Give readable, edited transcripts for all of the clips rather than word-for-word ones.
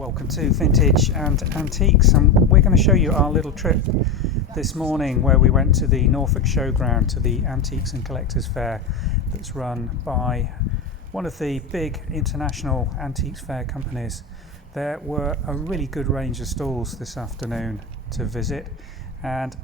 Welcome to Vintage and Antiques, and we're going to show you our little trip this morning where we went to the Norfolk Showground, to the Antiques and Collectors Fair that's run by one of the big international antiques fair companies. There were a really good range of stalls this afternoon to visit, and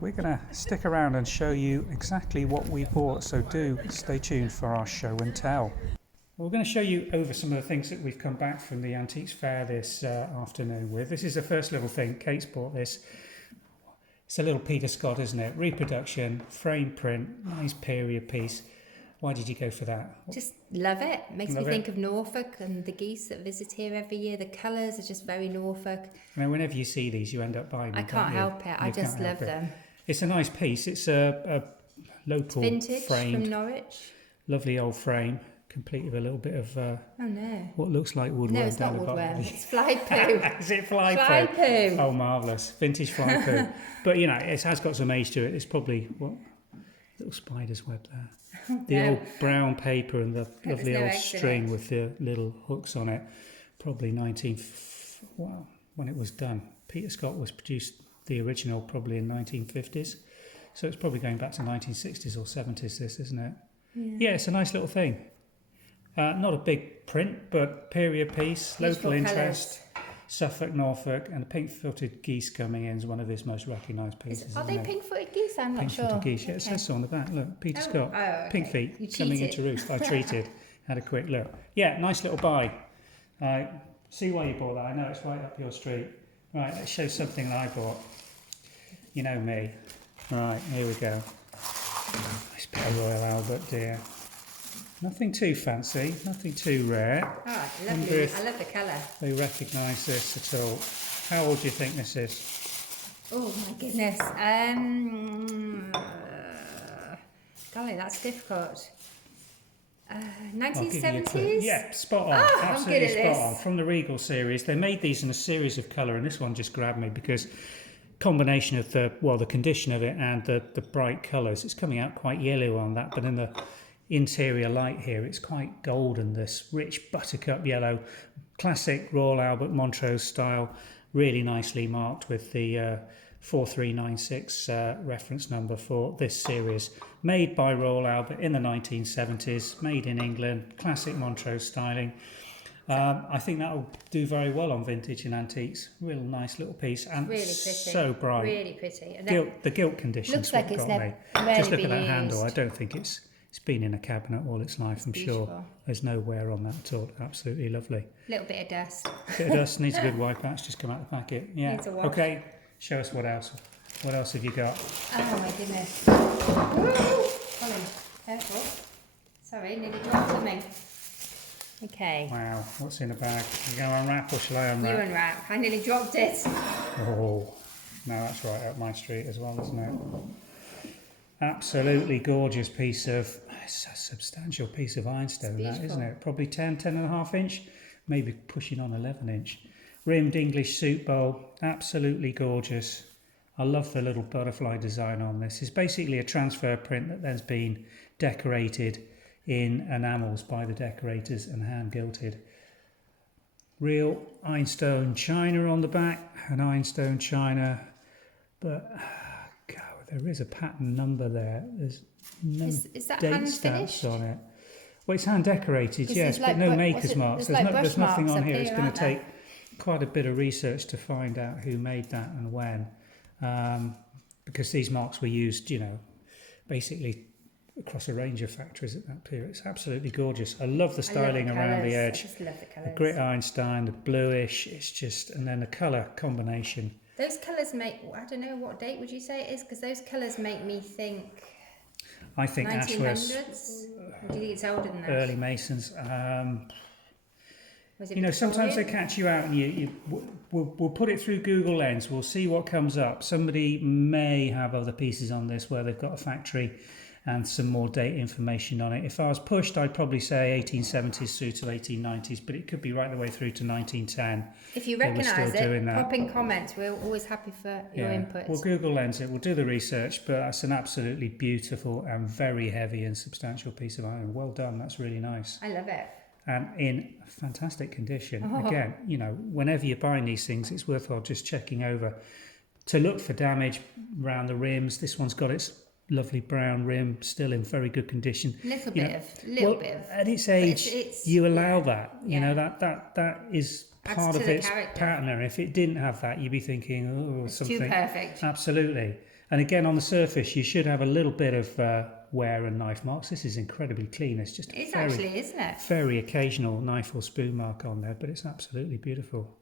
we're going to stick around and show you exactly what we bought, so do stay tuned for our show and tell. We're going to show you over some of the things that we've come back from the Antiques Fair this afternoon with. This is the first little thing. Kate's bought this. It's a little Peter Scott, isn't it? Reproduction, frame print, nice period piece. Why did you go for that? Just love it. Makes me think of Norfolk and the geese that visit here every year. The colours are just very Norfolk. I mean, whenever you see these, you end up buying them. I can't help it. I just love them. It's a nice piece. It's a local vintage framed, from Norwich. Lovely old frame. Complete with a little bit of what looks like woodworm. No, it's not woodworm. It's fly poo. Is it fly poo? Fly poo. Oh, marvellous. Vintage fly poo. But, you know, it has got some age to it. It's probably, little spider's web there. The old brown paper and the lovely old string with the little hooks on it. Probably when it was done. Peter Scott was produced the original probably in 1950s. So it's probably going back to 1960s or 70s, this, isn't it? Yeah, it's a nice little thing. Not a big print, but period piece, local interest, Suffolk, Norfolk, and the pink-footed geese coming in is one of his most recognised pieces. Are they pink-footed geese? I'm not sure. Pink-footed geese, yeah, it says so on the back. Look, Peter Scott, pink feet, coming into roost. I treated, had a quick look. Yeah, nice little buy. See why you bought that. I know it's right up your street. Right, let's show something that I bought. You know me. Right, here we go. Nice bit of Royal Albert deer. Nothing too fancy, nothing too rare. Oh, lovely. I love the colour. They recognise this at all. How old do you think this is? Oh my goodness. Golly, that's difficult. 1970s? Yeah, spot on. Oh, absolutely spot on. From the Regal series. They made these in a series of colour, and this one just grabbed me because combination of the condition of it and the bright colours. It's coming out quite yellow on that, but in the interior light here it's quite golden, this rich buttercup yellow, classic Royal Albert Montrose style, really nicely marked with the 4396 reference number for this series, made by Royal Albert in the 1970s, made in England, classic Montrose styling. I think that'll do very well on Vintage and Antiques. Real nice little piece, and really pretty, so bright, really pretty. The gilt condition looks like it's never just look at that used. handle. I don't think it's been in a cabinet all its life. I'm beautiful. Sure there's no wear on that at all. Absolutely lovely. Little bit of dust. Bit of dust, needs a good wipe out. It's just come out the packet. Yeah. Okay. Show us what else. What else have you got? Oh my goodness. Woo! Colin, careful. Sorry, nearly dropped something. Okay. Wow, what's in the bag? You going to unwrap or shall I unwrap? You unwrap. I nearly dropped it. Oh, no, that's right up my street as well, isn't it? Absolutely gorgeous piece of, it's a substantial piece of ironstone, that, isn't it? Probably 10.5 inch, maybe pushing on 11 inch. Rimmed English soup bowl, absolutely gorgeous. I love the little butterfly design on this. It's basically a transfer print that then's been decorated in enamels by the decorators and hand gilded. Real ironstone china on the back, an ironstone china, but there is a pattern number there. There's no is that date stamps on it. Well, it's hand decorated, yes, but like, no maker's marks. There's nothing on here. It's going to take quite a bit of research to find out who made that and when, because these marks were used, basically across a range of factories at that period. It's absolutely gorgeous. I love the styling around the edge. I just love the colours. The grit ironstone, the bluish. It's just, and then the colour combination. Those colours make, I don't know, what date would you say it is? Because those colours make me think... I think 1900s? Or do you think it's older than that? Early Masons. Sometimes they catch you out and we'll put it through Google Lens. We'll see what comes up. Somebody may have other pieces on this where they've got a factory and some more date information on it. If I was pushed, I'd probably say 1870s through to 1890s, but it could be right the way through to 1910. If you recognise it, pop in comments. We're always happy for your inputs. We'll Google Lens it, we'll do the research, but that's an absolutely beautiful and very heavy and substantial piece of iron. Well done, that's really nice. I love it. and in fantastic condition. Again, you know, whenever you're buying these things, it's worthwhile just checking over to look for damage around the rims. This one's got its lovely brown rim, still in very good condition. Little bit of. At its age, you allow that. You know, that is adds part to of the its character. patina. If it didn't have that, you'd be thinking, oh, It's something. too perfect. Absolutely. And again, on the surface, you should have a little bit of wear and knife marks. This is incredibly clean. It's just Actually, isn't it? very occasional knife or spoon mark on there, but it's absolutely beautiful.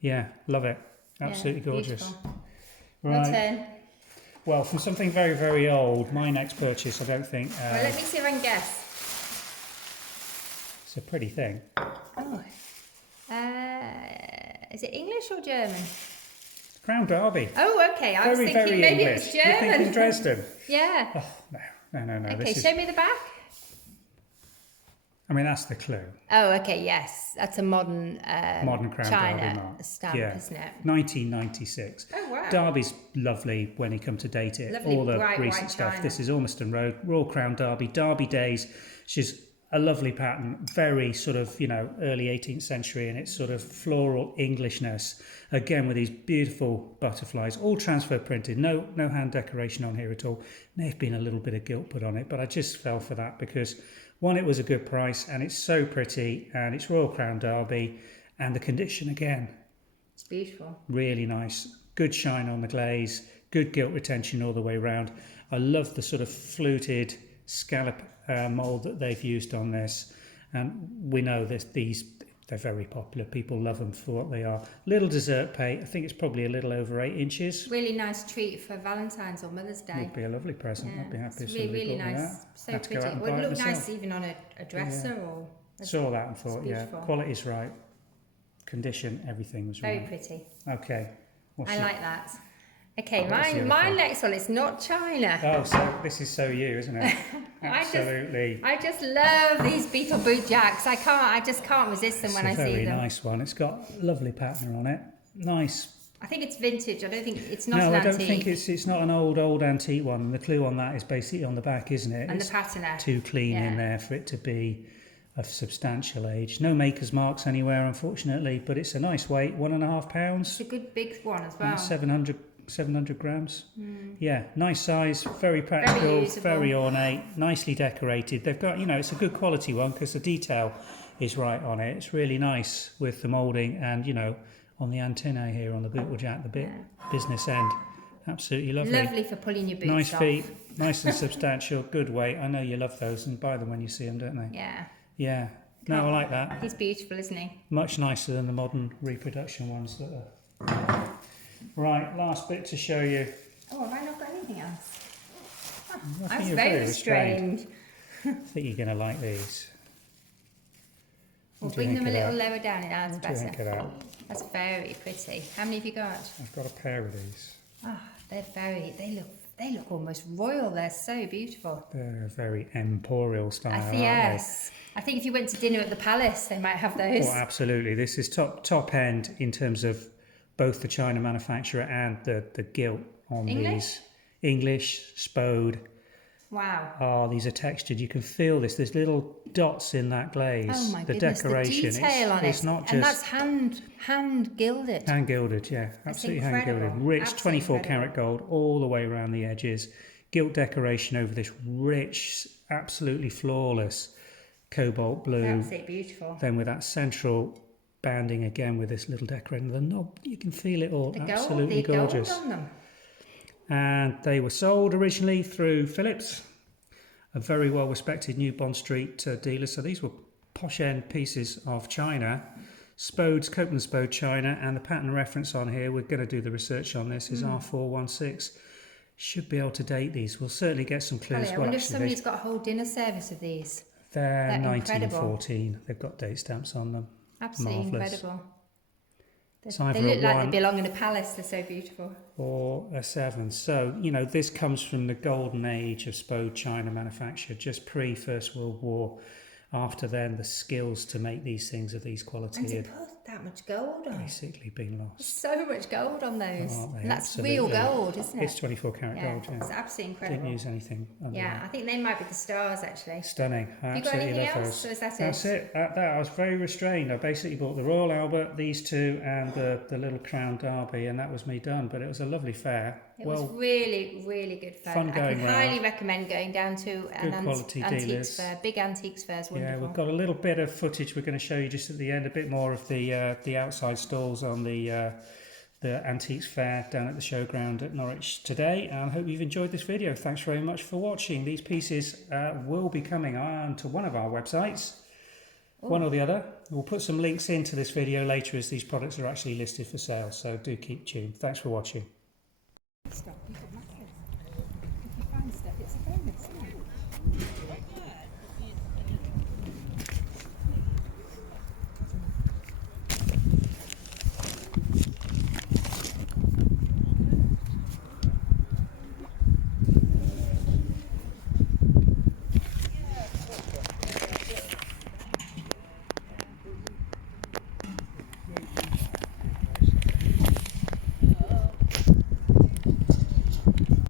Yeah, love it. Absolutely gorgeous. Beautiful. Right. Your turn. Well, from something very, very old, my next purchase, I don't think. Well, let me see if I can guess. It's a pretty thing. Oh. Is it English or German? Crown Derby. Oh, okay. I was Very, thinking very maybe English. it was You're German. thinking Dresden. Yeah. Oh, no. Okay, This is, show me the back. I mean, that's the clue. Oh, okay, yes. That's a modern Modern Crown China Derby mark. stamp, isn't it? 1996. Oh, wow. Derby's lovely when you come to date it. Lovely, all the bright recent white stuff. china. This is Ormiston Road, Royal Crown Derby, Derby Days. She's a lovely pattern, very sort of, you know, early 18th century, and it's sort of floral Englishness. Again, with these beautiful butterflies, all transfer printed, no hand decoration on here at all. May have been a little bit of gilt put on it, but I just fell for that because, one, it was a good price, and it's so pretty, and it's Royal Crown Derby, and the condition, again, It's beautiful. really nice. Good shine on the glaze, good gilt retention all the way around. I love the sort of fluted scallop mould that they've used on this, and we know that they're very popular. People love them for what they are. Little dessert pate. I think it's probably a little over 8 inches. Really nice treat for Valentine's or Mother's Day. Would be a lovely present. Yeah, I'd be happy it's if really, somebody really bought me nice. that. So Had to go pretty. out and It would buy it look myself. nice even on a dresser or... Saw that and thought, yeah, beautiful. quality's right. Condition, everything was Very right. pretty. Okay. I like that. Okay, What's the other my thing? next one is not China. Oh, so this is so you, isn't it? I Absolutely. just love these Beetle boot jacks. I just can't resist them when I It's a see very them. nice one. It's got lovely pattern on it. Nice. I think it's vintage. I don't think it's not No, an I don't antique. think it's not an old antique one. The clue on that is basically on the back, isn't it? And It's the patina. too clean in Yeah. there for it to be of substantial age. No maker's marks anywhere, unfortunately, but it's a nice weight, 1.5 pounds. It's a good big one as well. And 700 grams. Yeah, nice size, very practical, usable. very ornate, nicely decorated. They've got, you know, it's a good quality one because the detail is right on it. It's really nice with the moulding and, you know, on the antennae here on the Beetle jack, the business end. Absolutely lovely. Lovely for pulling your boots Nice off. feet, nice and substantial, good weight. I know you love those and buy them when you see them, don't they? Yeah. Yeah. No, I like that. He's beautiful, isn't he? Much nicer than the modern reproduction ones that are. Right, last bit to show you. Oh, have I not got anything else? I I think was you're very restrained. restrained. I think you're going to like these. We'll What do you bring them a think of little that? lower down. That's What do you think better. of that? That's very pretty. How many have you got? I've got a pair of these. Ah, they look almost royal. They're so beautiful. They're very emporial style, aren't Yes. I think if you went to dinner at the palace, they might have they? those. Oh, absolutely. This is top end in terms of both the China manufacturer and the gilt on English? these. English, Spode. Wow. Oh, these are textured. You can feel this. There's little dots in that glaze. Oh my the goodness, decoration. the detail on it's it. not And just that's hand gilded. hand gilded, yeah, absolutely hand incredible. gilded. Rich Absolutely 24 incredible. karat gold all the way around the edges. Gilt decoration over this rich, absolutely flawless cobalt blue. Absolutely beautiful. Then with that central banding again with this little decorating. The knob, you can feel it all. The Absolutely gold gorgeous. on them. And they were sold originally through Phillips, a very well respected New Bond Street dealer. So these were posh end pieces of china. Spode's, Copeland Spode china, and the pattern reference on here, we're going to do the research on this, is R416. Should be able to date these. We'll certainly get some clues. I wonder if somebody's got a whole dinner service of these. They're They're incredible. 1914. They've got date stamps on them. Absolutely Marvellous. incredible. It's They either look a like 1 they belong in a palace. They're so beautiful. or a 7. So, you know, this comes from the golden age of Spode china manufacture, just pre First World War. After then, the skills to make these things of these quality. And to had- put that much gold on. Basically been lost. So much gold on those. Oh, aren't they? And that's Absolutely. real gold, isn't it? It's 24 karat gold, yeah. It's absolutely incredible. Didn't use anything under Yeah, that. I think they might be the stars actually. Stunning. I Have you got absolutely anything love else, those. or is that That's it? it. That I was very restrained. I basically bought the Royal Albert, these two, and the little Crown Derby, and that was me done. But it was a lovely fair. It was really, really good fun. Fun going I can round. highly recommend going down to an quality antiques dealers. fair. Big antiques fair is wonderful. Yeah, we've got a little bit of footage we're going to show you just at the end, a bit more of the outside stalls on the antiques fair down at the showground at Norwich today. And I hope you've enjoyed this video. Thanks very much for watching. These pieces will be coming on to one of our websites, one or the other. We'll put some links into this video later as these products are actually listed for sale, so do keep tuned. Thanks for watching.